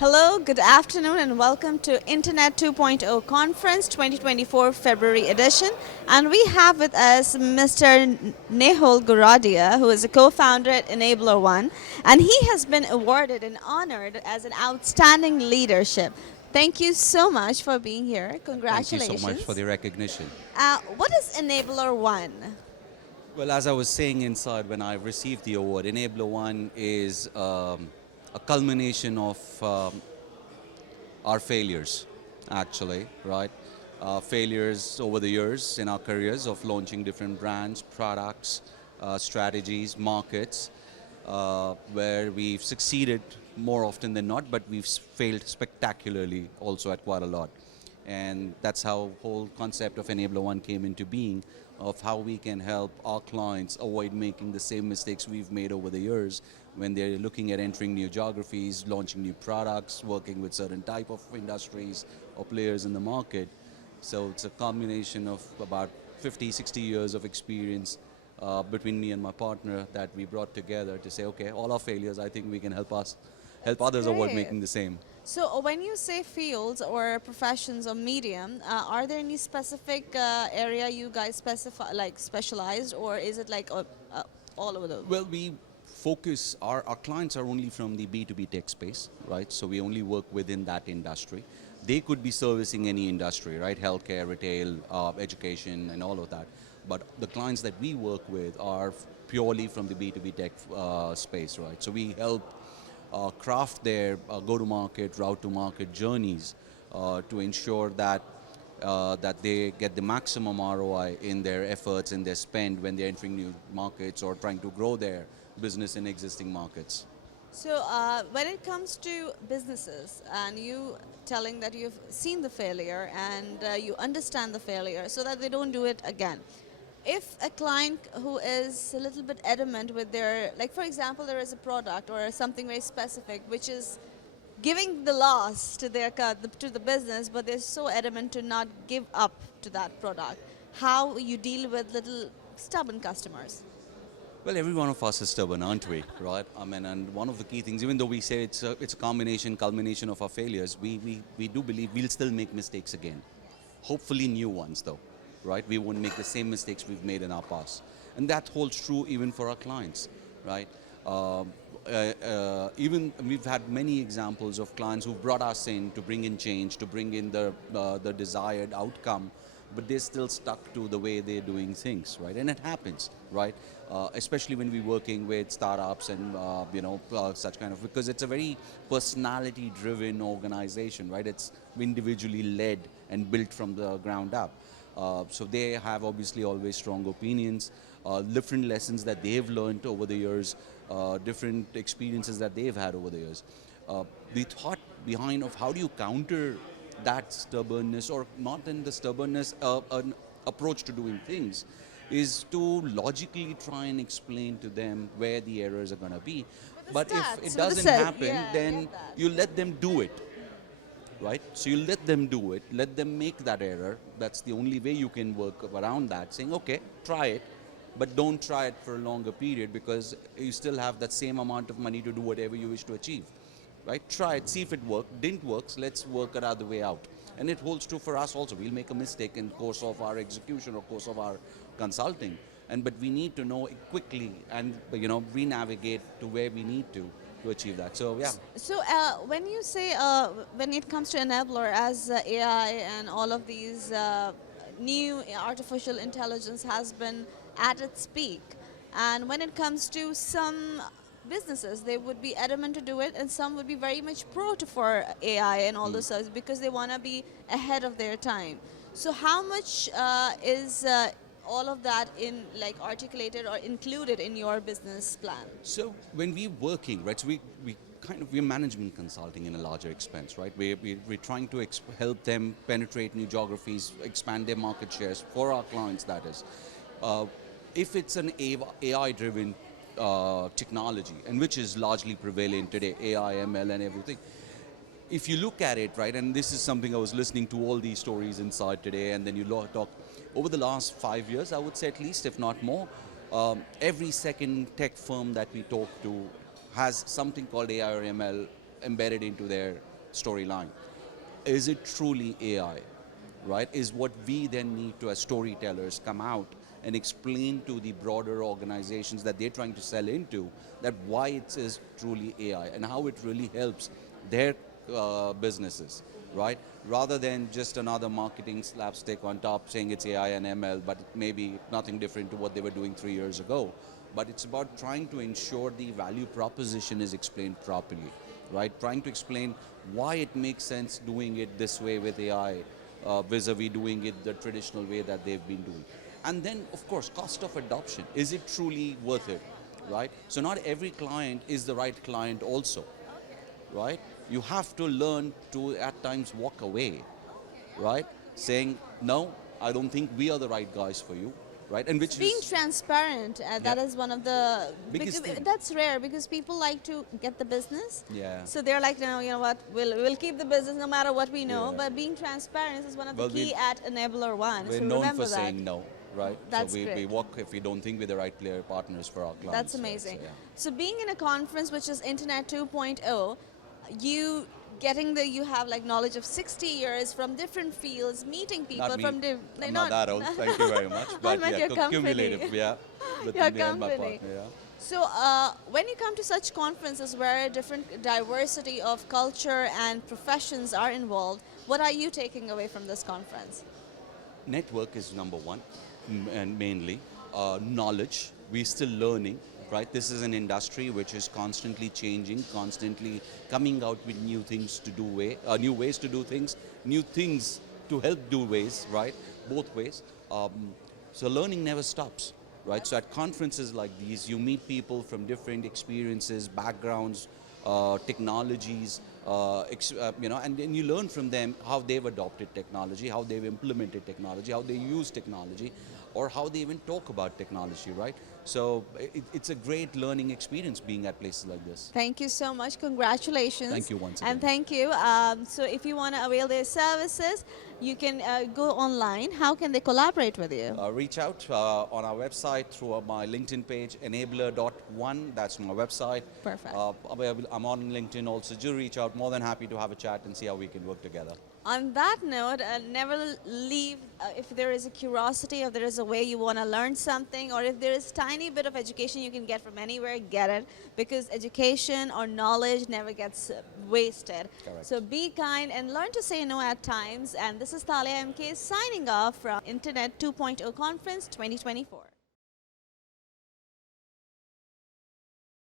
Hello, good afternoon, and welcome to Internet 2.0 Conference 2024 February edition. And we have with us Mr. Nehul Goradia, who is a co-founder at Enabler One, and he has been awarded and honored as an outstanding leadership. Thank you so much for being here. Thank you so much for Congratulations. the recognition. What is Enabler One? Well, as I was saying inside when I received the award, Enabler One is a culmination of our failures, actually, right? Failures over the years in our careers of launching different brands, products, strategies, markets, where we've succeeded more often than not, but we've failed spectacularly also at quite a lot. And that's how whole concept of Enabler One came into being, of how we can help our clients avoid making the same mistakes we've made over the years when they're looking at entering new geographies, launching new products, working with certain type of industries or players in the market. So it's a combination of about 50, 60 years of experience between me and my partner that we brought together to say, okay, all our failures, I think we can help others avoid Great. making the same. So when you say fields or professions or medium, are there any specific area you guys specify, like specialized, or is it like all over the? Well, we focus, our clients are only from the B2B tech space, right? So we only work within that industry. They could be servicing any industry, right? Healthcare, retail, education, and all of that. But the clients that we work with are purely from the B2B tech space, right? So we help craft their go-to-market, route-to-market journeys to ensure that that they get the maximum ROI in their efforts, in their spend when they're entering new markets or trying to grow their business in existing markets. So when it comes to businesses, and you telling that you've seen the failure and you understand the failure, so that they don't do it again. If a client who is a little bit adamant with their, like for example, there is a product or something very specific which is giving the loss to to the business, but they're so adamant to not give up to that product. How you deal with little stubborn customers? Well, every one of us is stubborn, aren't we? Right? I mean, and one of the key things, even though we say it's a combination, culmination of our failures, we do believe we'll still make mistakes again. Hopefully new ones, though, right? We won't make the same mistakes we've made in our past. And that holds true even for our clients, right? Even we've had many examples of clients who've brought us in to bring in change, to bring in the desired outcome, but they're still stuck to the way they're doing things, right? And it happens, right? Especially when we're working with startups and such kind of, because it's a very personality-driven organization, right? It's individually led and built from the ground up. So they have obviously always strong opinions, different lessons that they've learned over the years, different experiences that they've had over the years. The thought behind of how do you counter that stubbornness, or not in the stubbornness, an approach to doing things, is to logically try and explain to them where the errors are going to be. But if it doesn't happen, Yeah, I then get that. you let them do it, right? So you let them do it, let them make that error. That's the only way you can work around that, saying, okay, try it, but don't try it for a longer period because you still have that same amount of money to do whatever you wish to achieve, right? Try it, see if it worked. Didn't work, so let's work it other way out. And it holds true for us also. We'll make a mistake in course of our execution or course of our consulting, but we need to know it quickly and re-navigate to where we need to achieve that. So yeah. So when you say when it comes to enabler as AI and all of these new artificial intelligence has been at its peak, and when it comes to some businesses, they would be adamant to do it, and some would be very much pro to for AI and all those services because they want to be ahead of their time. So how much is all of that in like articulated or included in your business plan? So when we're working, right, so we're management consulting in a larger expense, right? We're trying to help them penetrate new geographies, expand their market shares for our clients, that is. If it's an AI-driven technology, and which is largely prevalent today, AI, ML and everything, if you look at it, right, and this is something I was listening to all these stories inside today, and then you talk, over the last 5 years, I would say at least, if not more, every second tech firm that we talk to has something called AI or ML embedded into their storyline. Is it truly AI, right? Is what we then need to, as storytellers, come out and explain to the broader organizations that they're trying to sell into, that why it is truly AI and how it really helps their businesses, right? Rather than just another marketing slapstick on top saying it's AI and ML, but it may be nothing different to what they were doing 3 years ago. But it's about trying to ensure the value proposition is explained properly, right? Trying to explain why it makes sense doing it this way with AI vis-a-vis doing it the traditional way that they've been doing. And then, of course, cost of adoption. Is it truly worth it, right? So not every client is the right client also, right? You have to learn to, at times, walk away, right? Saying, no, I don't think we are the right guys for you, right? And which Being is, transparent, yeah, that is one of the biggest because thing. that's rare because people like to get the business. Yeah. So they're like, no, you know what, we'll keep the business no matter what we know. Yeah. But being transparent is one of the Well, key at Enabler One. we're So known remember for that. saying no, right? That's so we great. walk if we don't think we're the right player partners for our clients. That's right? amazing. So, yeah. So being in a conference which is Internet 2.0, you you have like knowledge of 60 years from different fields, meeting people Not me. from I'm not that old. Thank you very much. But meant yeah, your company. cumulative. Yeah, with Your me and my company. partner. Yeah. So, when you come to such conferences where different diversity of culture and professions are involved, what are you taking away from this conference? Network is number one, and mainly knowledge. We're still learning, right? This is an industry which is constantly changing, constantly coming out with new things to do, new ways to do things, new things to help do ways, right? Both ways. So learning never stops, right? So at conferences like these, you meet people from different experiences, backgrounds, technologies, and then you learn from them how they've adopted technology, how they've implemented technology, how they use technology, or how they even talk about technology, right? So it's a great learning experience being at places like this. Thank you so much. Congratulations. Thank you once And again. thank you. So, if you want to avail their services, you can go online. How can they collaborate with you? Reach out on our website through my LinkedIn page, enabler.one. That's my website. Perfect. I'm on LinkedIn also. Do reach out. More than happy to have a chat and see how we can work together. On that note, never leave if there is a curiosity, if there is a way you want to learn something, or if there is tiny bit of education you can get from anywhere, get it, because education or knowledge never gets wasted. Correct. So be kind and learn to say no at times. And this is Thalia MK signing off from Internet 2.0 Conference 2024.